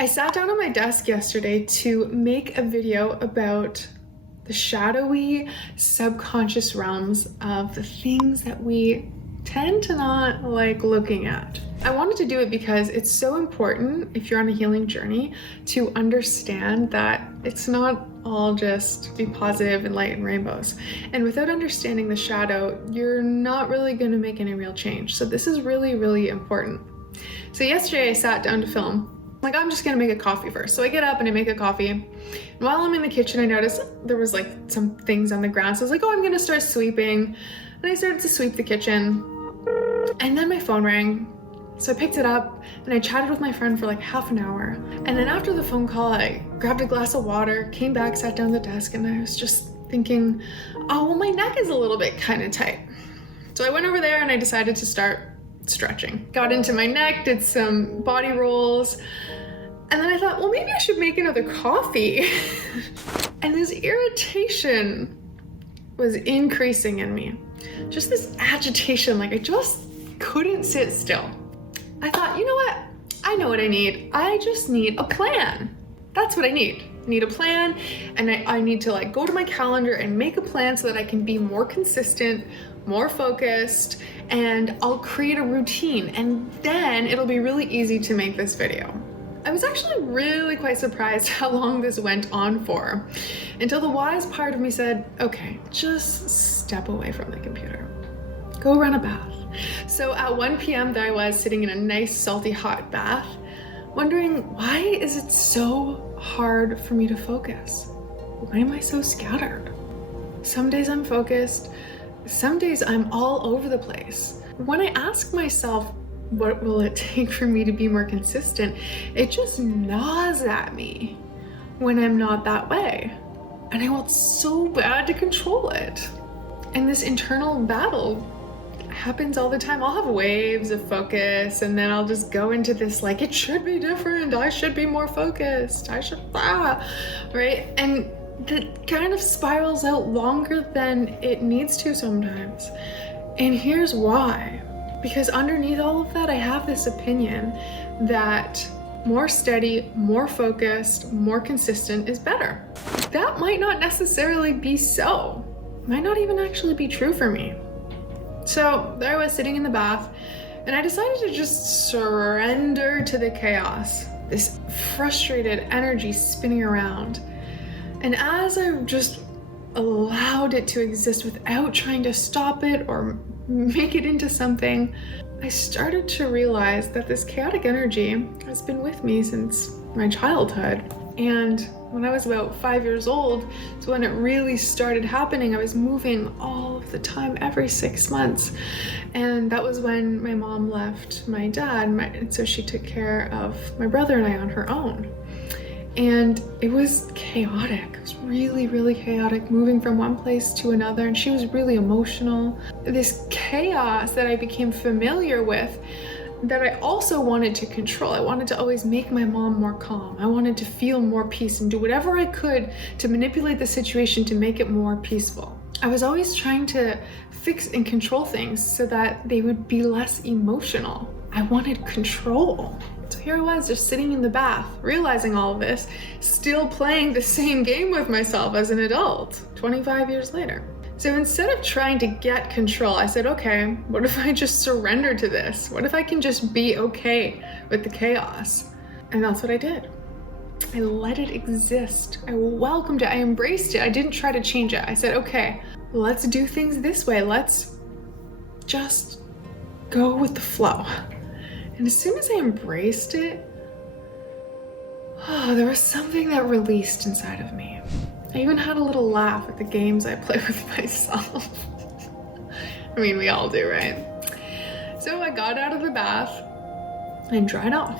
I sat down at my desk yesterday to make a video about the shadowy subconscious realms of the things that we tend to not like looking at. I wanted to do it because it's so important if you're on a healing journey to understand that it's not all just be positive and light and rainbows. And without understanding the shadow, you're not really going to make any real change. So this is really, really important. So yesterday I sat down to film. Like, I'm just gonna make a coffee first. So I get up and I make a coffee. And while I'm in the kitchen, I noticed there was like some things on the ground. So I was like, oh, I'm gonna start sweeping. And I started to sweep the kitchen. And then my phone rang. So I picked it up and I chatted with my friend for like half an hour. And then after the phone call, I grabbed a glass of water, came back, sat down at the desk, and I was just thinking, oh, well, my neck is a little bit kind of tight. So I went over there and I decided to start stretching. Got into my neck, did some body rolls, and then I thought, well, maybe I should make another coffee. And this irritation was increasing in me. Just this agitation, like I just couldn't sit still. I thought, you know what? I know what I need. I just need a plan. That's what I need. I need a plan, and I need to like go to my calendar and make a plan so that I can be more consistent, more focused, and I'll create a routine, and then it'll be really easy to make this video. I was actually really quite surprised how long this went on for, until the wise part of me said, okay, just step away from the computer. Go run a bath. So at 1 p.m. there I was sitting in a nice salty hot bath, wondering, why is it so hard for me to focus? Why am I so scattered? Some days I'm focused, some days I'm all over the place. When I ask myself, what will it take for me to be more consistent? It just gnaws at me when I'm not that way. And I want so bad to control it. And this internal battle happens all the time. I'll have waves of focus, and then I'll just go into this like, it should be different. I should be more focused. I should, right? And that kind of spirals out longer than it needs to sometimes. And here's why. Because underneath all of that, I have this opinion that more steady, more focused, more consistent is better. That might not necessarily be so. Might not even actually be true for me. So there I was sitting in the bath, and I decided to just surrender to the chaos, this frustrated energy spinning around. And as I just allowed it to exist without trying to stop it or make it into something, I started to realize that this chaotic energy has been with me since my childhood. And when I was about 5 years old, so when it really started happening, I was moving all of the time, every 6 months. And that was when my mom left my dad, and so she took care of my brother and I on her own. And it was chaotic. It was really, really chaotic, moving from one place to another. And she was really emotional. This chaos that I became familiar with, that I also wanted to control. I wanted to always make my mom more calm. I wanted to feel more peace and do whatever I could to manipulate the situation to make it more peaceful. I was always trying to fix and control things so that they would be less emotional. I wanted control. So here I was, just sitting in the bath, realizing all of this, still playing the same game with myself as an adult, 25 years later. So instead of trying to get control, I said, okay, what if I just surrender to this? What if I can just be okay with the chaos? And that's what I did. I let it exist. I welcomed it. I embraced it. I didn't try to change it. I said, okay, let's do things this way. Let's just go with the flow. And as soon as I embraced it, there was something that released inside of me. I even had a little laugh at the games I play with myself. I mean, we all do, right? So I got out of the bath and dried off.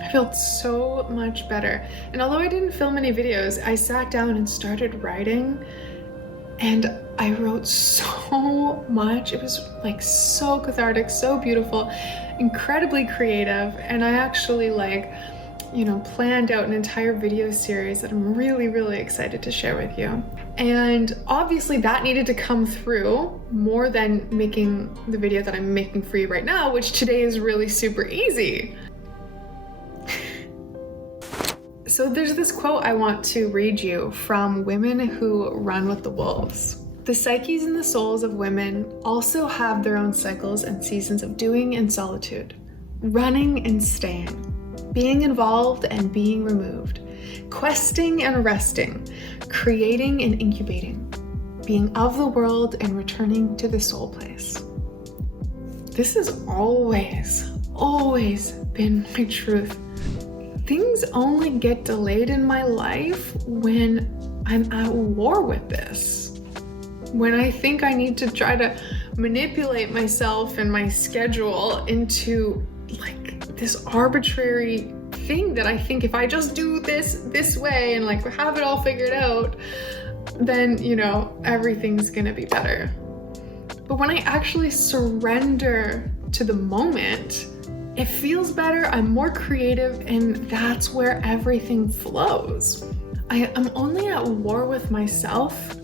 I felt so much better. And although I didn't film any videos, I sat down and started writing, and I wrote so much. It was like so cathartic, so beautiful, incredibly creative. And I actually planned out an entire video series that I'm really, really excited to share with you. And obviously that needed to come through more than making the video that I'm making for you right now, which today is really super easy. So there's this quote I want to read you from Women Who Run with the Wolves. The psyches and the souls of women also have their own cycles and seasons of doing and solitude, running and staying, being involved and being removed, questing and resting, creating and incubating, being of the world and returning to the soul place. This has always been my truth. Things only get delayed in my life when I'm at war with this. When I think I need to try to manipulate myself and my schedule into like this arbitrary thing that I think if I just do this way and like have it all figured out, then, you know, everything's gonna be better. But when I actually surrender to the moment, it feels better, I'm more creative, and that's where everything flows. I'm only at war with myself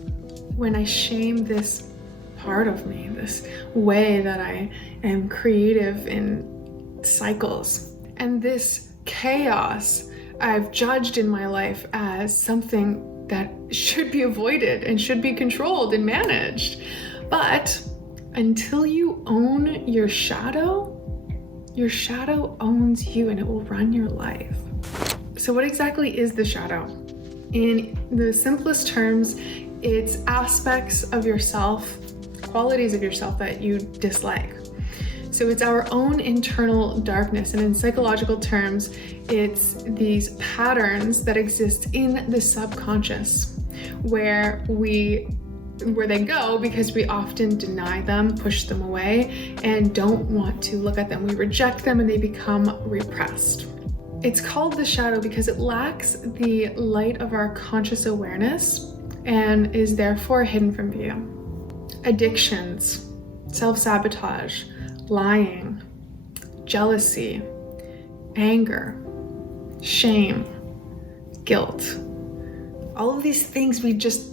when I shame this part of me, this way that I am creative in cycles. And this chaos I've judged in my life as something that should be avoided and should be controlled and managed. But until you own your shadow owns you and it will run your life. So what exactly is the shadow? In the simplest terms, it's aspects of yourself, qualities of yourself that you dislike. So it's our own internal darkness, and in psychological terms, it's these patterns that exist in the subconscious where they go because we often deny them, push them away, and don't want to look at them. We reject them and they become repressed. It's called the shadow because it lacks the light of our conscious awareness and is therefore hidden from view. Addictions, self-sabotage, lying, jealousy, anger, shame, guilt. All of these things we just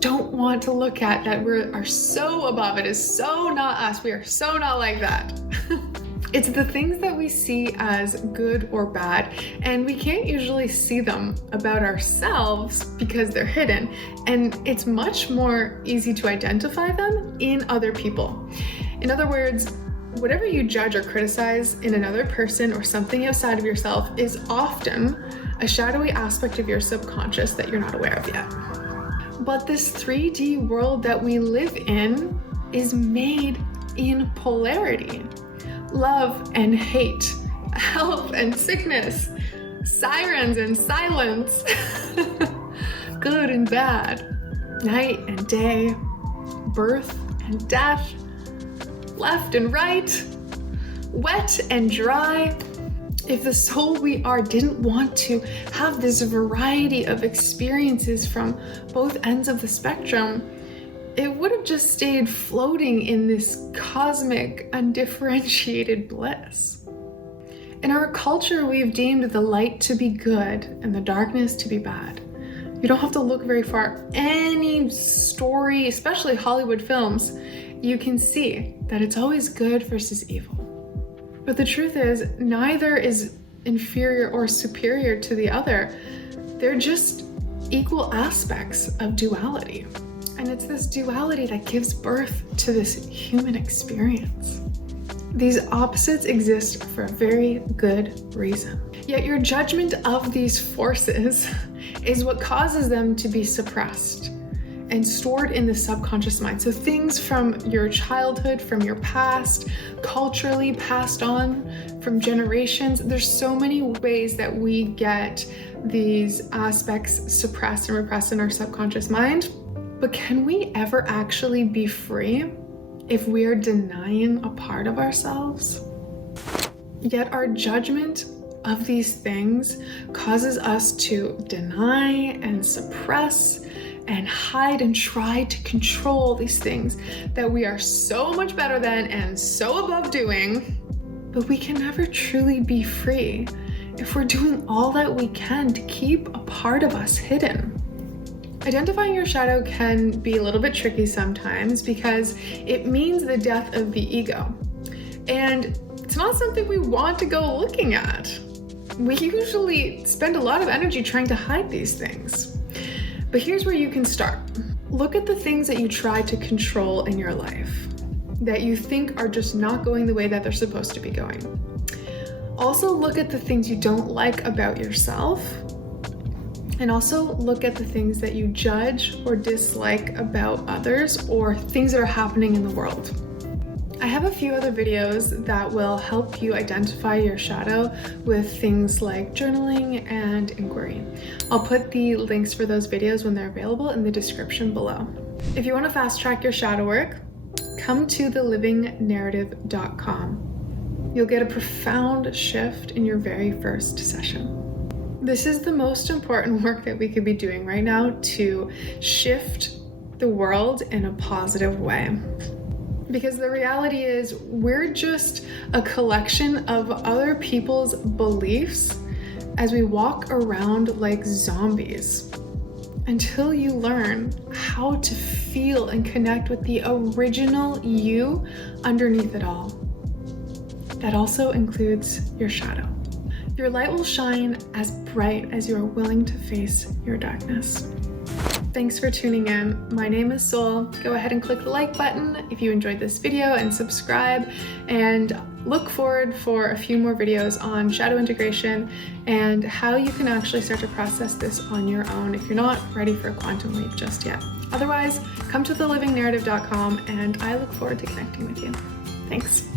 don't want to look at, that we are so above. It is so not us. We are so not like that. It's the things that we see as good or bad, and we can't usually see them about ourselves because they're hidden. And it's much more easy to identify them in other people. In other words, whatever you judge or criticize in another person or something outside of yourself is often a shadowy aspect of your subconscious that you're not aware of yet. But this 3D world that we live in is made in polarity. Love and hate, health and sickness, sirens and silence, good and bad, night and day, birth and death, left and right, wet and dry. If the soul we are didn't want to have this variety of experiences from both ends of the spectrum, it would have just stayed floating in this cosmic, undifferentiated bliss. In our culture, we've deemed the light to be good and the darkness to be bad. You don't have to look very far. Any story, especially Hollywood films, you can see that it's always good versus evil. But the truth is, neither is inferior or superior to the other. They're just equal aspects of duality. And it's this duality that gives birth to this human experience. These opposites exist for a very good reason. Yet your judgment of these forces is what causes them to be suppressed and stored in the subconscious mind. So things from your childhood, from your past, culturally passed on from generations. There's so many ways that we get these aspects suppressed and repressed in our subconscious mind. But can we ever actually be free if we are denying a part of ourselves? Yet our judgment of these things causes us to deny and suppress and hide and try to control these things that we are so much better than and so above doing. But we can never truly be free if we're doing all that we can to keep a part of us hidden. Identifying your shadow can be a little bit tricky sometimes because it means the death of the ego. And it's not something we want to go looking at. We usually spend a lot of energy trying to hide these things. But here's where you can start. Look at the things that you try to control in your life, that you think are just not going the way that they're supposed to be going. Also look at the things you don't like about yourself, and also look at the things that you judge or dislike about others or things that are happening in the world. I have a few other videos that will help you identify your shadow with things like journaling and inquiry. I'll put the links for those videos when they're available in the description below. If you want to fast track your shadow work, come to thelivingnarrative.com. You'll get a profound shift in your very first session. This is the most important work that we could be doing right now to shift the world in a positive way. Because the reality is, we're just a collection of other people's beliefs as we walk around like zombies until you learn how to feel and connect with the original you underneath it all. That also includes your shadow. Your light will shine as bright as you are willing to face your darkness. Thanks for tuning in. My name is Sol. Go ahead and click the like button if you enjoyed this video and subscribe, and look forward for a few more videos on shadow integration and how you can actually start to process this on your own if you're not ready for a quantum leap just yet. Otherwise, come to thelivingnarrative.com and I look forward to connecting with you. Thanks.